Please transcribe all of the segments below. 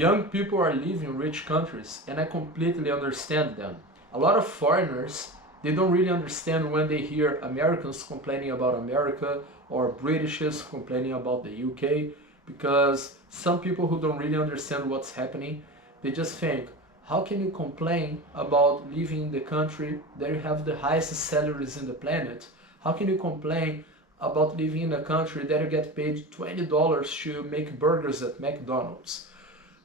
Young people are living in rich countries, and I completely understand them. A lot of foreigners, they don't really understand when they hear Americans complaining about America or Britishes complaining about the UK, because some people who don't really understand what's happening, they just think, how can you complain about living in the country that you have the highest salaries in the planet? How can you complain about living in a country that you get paid $20 to make burgers at McDonald's?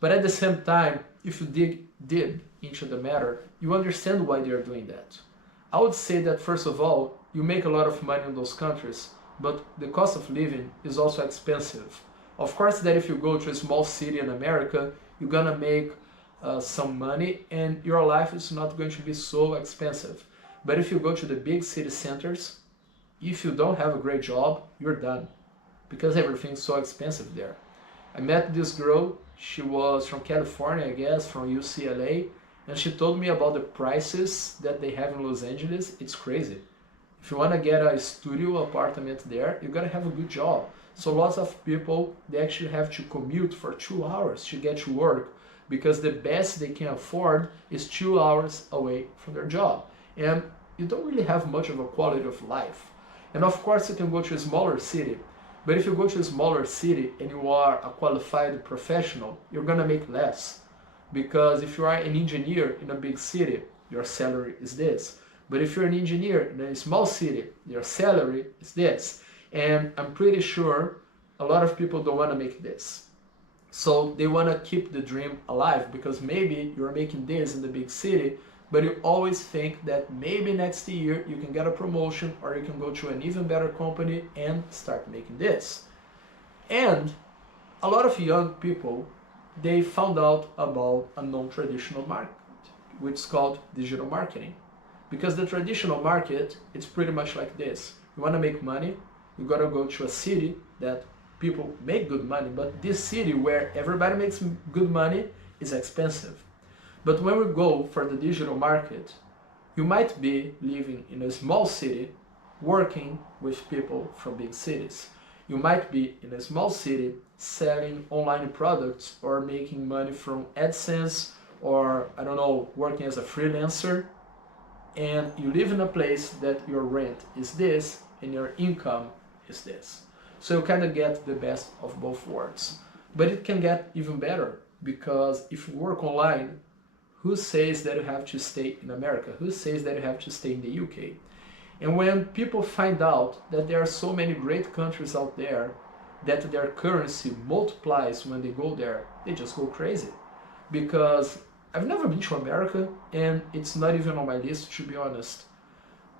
But at the same time, if you dig deep into the matter, you understand why they are doing that. I would say that first of all, you make a lot of money in those countries, but the cost of living is also expensive. Of course that if you go to a small city in America, you're gonna make some money and your life is not going to be so expensive. But if you go to the big city centers, if you don't have a great job, you're done, because everything's so expensive there. I met this girl, she was from California, I guess, from UCLA, and she told me about the prices that they have in Los Angeles. It's crazy. If you want to get a studio apartment there, you gotta have a good job. So lots of people, they actually have to commute for 2 hours to get to work, because the best they can afford is 2 hours away from their job. And you don't really have much of a quality of life. And of course you can go to a smaller city, but if you go to a smaller city and you are a qualified professional, you're gonna make less. Because if you are an engineer in a big city, your salary is this. But if you're an engineer in a small city, your salary is this. And I'm pretty sure a lot of people don't want to make this. So they want to keep the dream alive, because maybe you're making this in the big city, but you always think that maybe next year you can get a promotion or you can go to an even better company and start making this. And a lot of young people, they found out about a non-traditional market, which is called digital marketing. Because the traditional market, it's pretty much like this. You want to make money, you got to go to a city that people make good money, but this city where everybody makes good money is expensive. But when we go for the digital market, you might be living in a small city working with people from big cities. You might be in a small city selling online products or making money from AdSense, or I don't know, working as a freelancer, and you live in a place that your rent is this and your income is this. So you kind of get the best of both worlds. But it can get even better, because if you work online, who says that you have to stay in America? Who says that you have to stay in the UK? And when people find out that there are so many great countries out there, that their currency multiplies when they go there, they just go crazy. Because I've never been to America, and it's not even on my list, to be honest.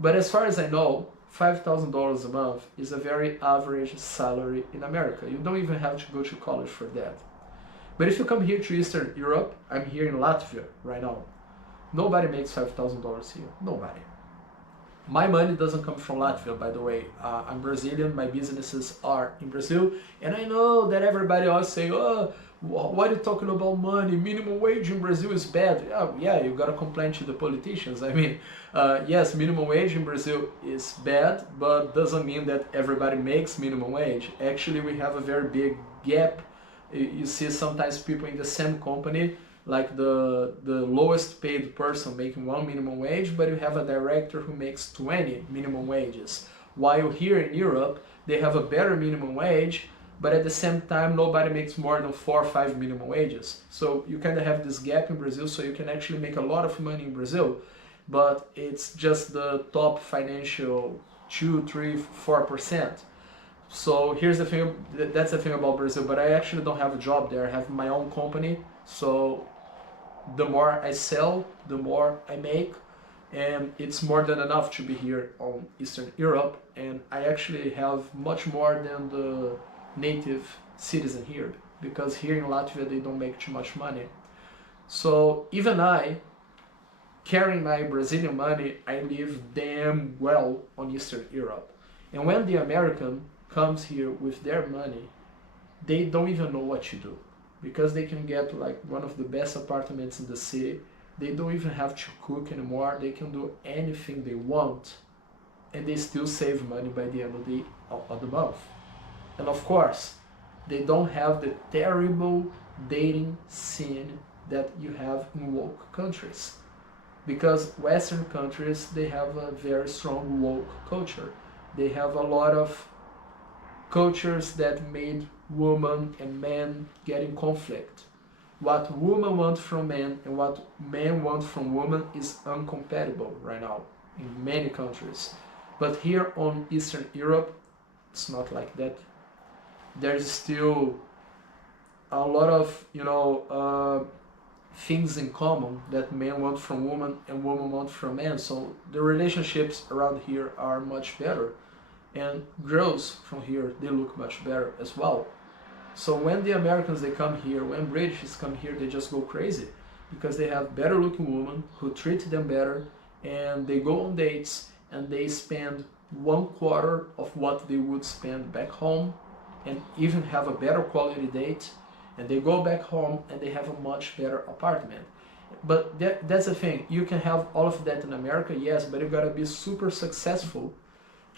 But as far as I know, $5,000 a month is a very average salary in America. You don't even have to go to college for that. But if you come here to Eastern Europe, I'm here in Latvia right now. Nobody makes $5,000 here. Nobody. My money doesn't come from Latvia, by the way. I'm Brazilian, my businesses are in Brazil, and I know that everybody always say, oh, what are you talking about money? Minimum wage in Brazil is bad. Yeah, you gotta complain to the politicians. I mean, yes, minimum wage in Brazil is bad, but doesn't mean that everybody makes minimum wage. Actually, we have a very big gap. You see sometimes people in the same company, like the lowest paid person making 1 minimum wage, but you have a director who makes 20 minimum wages. While here in Europe, they have a better minimum wage, but at the same time, nobody makes more than 4 or 5 minimum wages. So you kind of have this gap in Brazil, so you can actually make a lot of money in Brazil, but it's just the top financial 2, 3, 4%. So here's the thing, that's the thing about Brazil, but I actually don't have a job there. I have my own company, so the more I sell, the more I make, and it's more than enough to be here on Eastern Europe, and I actually have much more than the native citizen here, because here in Latvia they don't make too much money. So even I, carrying my Brazilian money, I live damn well on Eastern Europe. And when the American comes here with their money, they don't even know what to do, because they can get like one of the best apartments in the city. They don't even have to cook anymore. They can do anything they want, and they still save money by the end of the month. And of course, they don't have the terrible dating scene that you have in woke countries. Because Western countries, they have a very strong woke culture. They have a lot of cultures that made women and men get in conflict. What women want from men and what men want from women is incompatible right now in many countries. But here on Eastern Europe, it's not like that. There's still a lot of, things in common that men want from women and women want from men. So the relationships around here are much better. And girls from here, they look much better as well. So when the Americans, they come here, when British come here, they just go crazy because they have better looking women who treat them better, and they go on dates and they spend 1/4 of what they would spend back home and even have a better quality date, and they go back home and they have a much better apartment. But that's the thing, you can have all of that in America, yes, but you gotta be super successful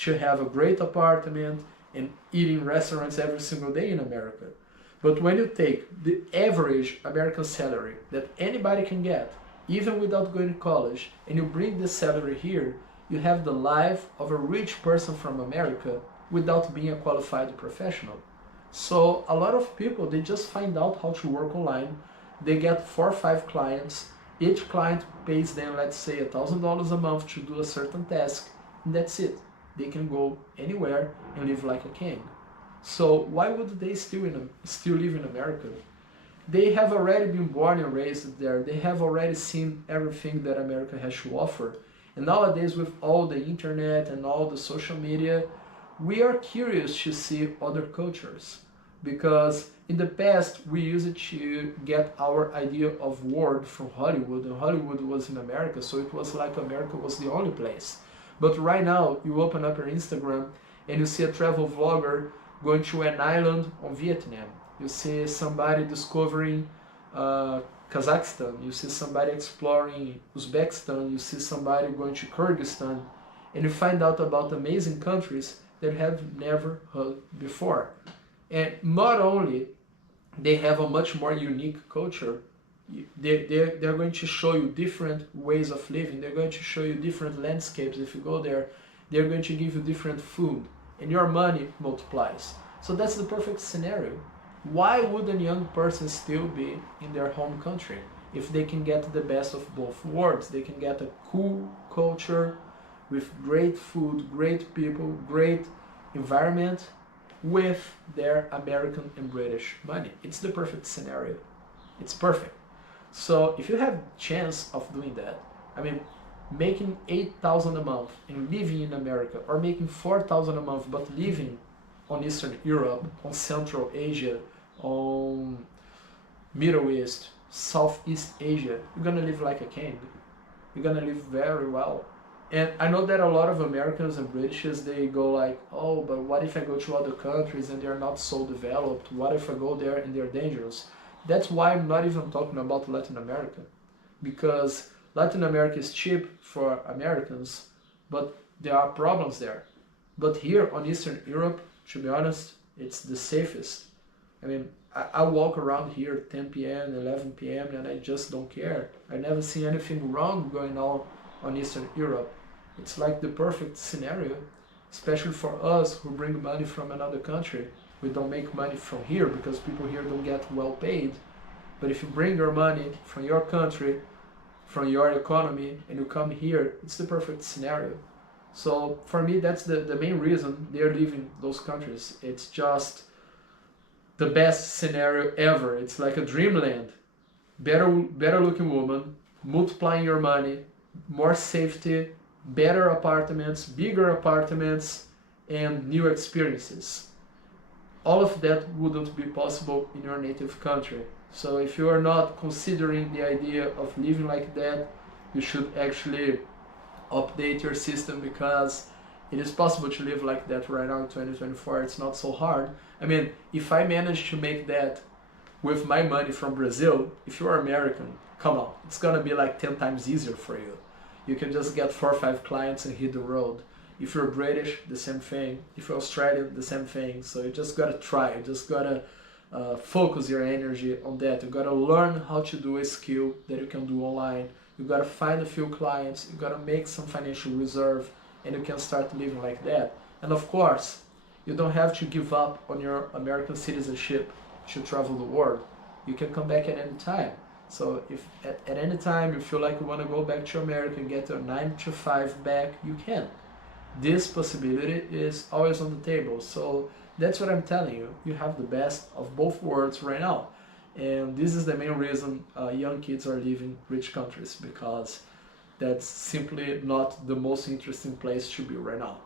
to have a great apartment and eat in restaurants every single day in America. But when you take the average American salary that anybody can get, even without going to college, and you bring this salary here, you have the life of a rich person from America without being a qualified professional. So a lot of people, they just find out how to work online. They get 4 or 5 clients. Each client pays them, let's say, $1,000 a month to do a certain task, and that's it. They can go anywhere and live like a king. So why would they still live in America? They have already been born and raised there. They have already seen everything that America has to offer. And nowadays, with all the internet and all the social media, we are curious to see other cultures. Because in the past, we used to get our idea of world from Hollywood, and Hollywood was in America, so it was like America was the only place. But right now, you open up your Instagram and you see a travel vlogger going to an island on Vietnam. You see somebody discovering Kazakhstan. You see somebody exploring Uzbekistan. You see somebody going to Kyrgyzstan. And you find out about amazing countries that you have never heard before. And not only they have a much more unique culture, they're going to show you different ways of living. They're going to show you different landscapes. If you go there, they're going to give you different food, and your money multiplies. So that's the perfect scenario. Why would a young person still be in their home country if they can get the best of both worlds? They can get a cool culture with great food, great people, great environment with their American and British money. It's the perfect scenario. It's perfect. So if you have chance of doing that, I mean, making 8,000 a month and living in America, or making 4,000 a month but living on Eastern Europe, on Central Asia, on Middle East, Southeast Asia, you're gonna live like a king. You're gonna live very well. And I know that a lot of Americans and Britishes, they go like, oh, but what if I go to other countries and they're not so developed? What if I go there and they're dangerous? That's why I'm not even talking about Latin America, because Latin America is cheap for Americans, but there are problems there. But here on Eastern Europe, to be honest, it's the safest. I mean, I walk around here 10 p.m., 11 p.m., and I just don't care. I never see anything wrong going on Eastern Europe. It's like the perfect scenario, especially for us who bring money from another country. We don't make money from here because people here don't get well paid. But if you bring your money from your country, from your economy, and you come here, it's the perfect scenario. So for me, that's the main reason they're leaving those countries. It's just the best scenario ever. It's like a dreamland. Better looking woman, multiplying your money, more safety, better apartments, bigger apartments, and new experiences. All of that wouldn't be possible in your native country. So if you are not considering the idea of living like that, you should actually update your system, because it is possible to live like that right now in 2024. It's not so hard. I mean, if I manage to make that with my money from Brazil, if you're American, come on, it's gonna be like 10 times easier for you. You can just get 4 or 5 clients and hit the road. If you're British, the same thing. If you're Australian, the same thing. So you just gotta try. You just gotta focus your energy on that. You gotta learn how to do a skill that you can do online. You gotta find a few clients. You gotta make some financial reserve, and you can start living like that. And of course, you don't have to give up on your American citizenship to travel the world. You can come back at any time. So if at any time you feel like you want to go back to America and get your 9 to 5 back, you can. This possibility is always on the table. So that's what I'm telling you. You have the best of both worlds right now. And this is the main reason young kids are leaving rich countries, because that's simply not the most interesting place to be right now.